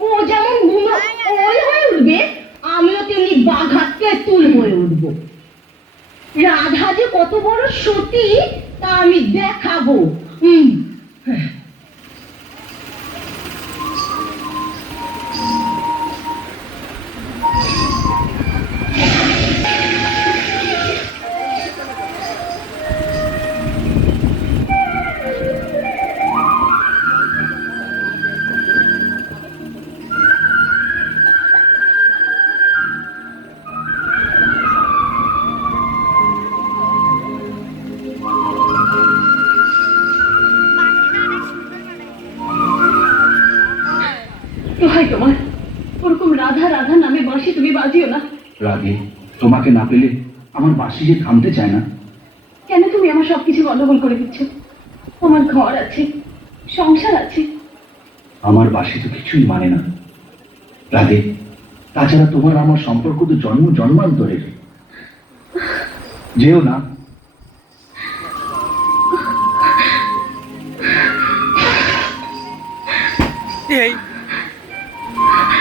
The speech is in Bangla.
ও যেমন বুনো, ওই হয়ে উঠবে, আমিও তেমনি বাঘাতকে তুল হয়ে উঠবো। রাধা যে কত বড় সতী, তা আমি দেখাবো। হুম দোহাই তোমার। ওরকম রাধা রাধা নামে বাঁশি তুমি বাজিও না। রাধে তোমাকে না পেলে আমার বাসি যে থামতে চায় না। কেন তুমি আমার সবকিছু গন্ডগোল করে দিচ্ছ? আমার ঘর আছে সংসার আছে। আমার বাসি তো কিছুই মানে না। রাধে তাছাড়া তোমার আমার সম্পর্ক তো জন্ম জন্মান্তরের। যেও না। এই Mama!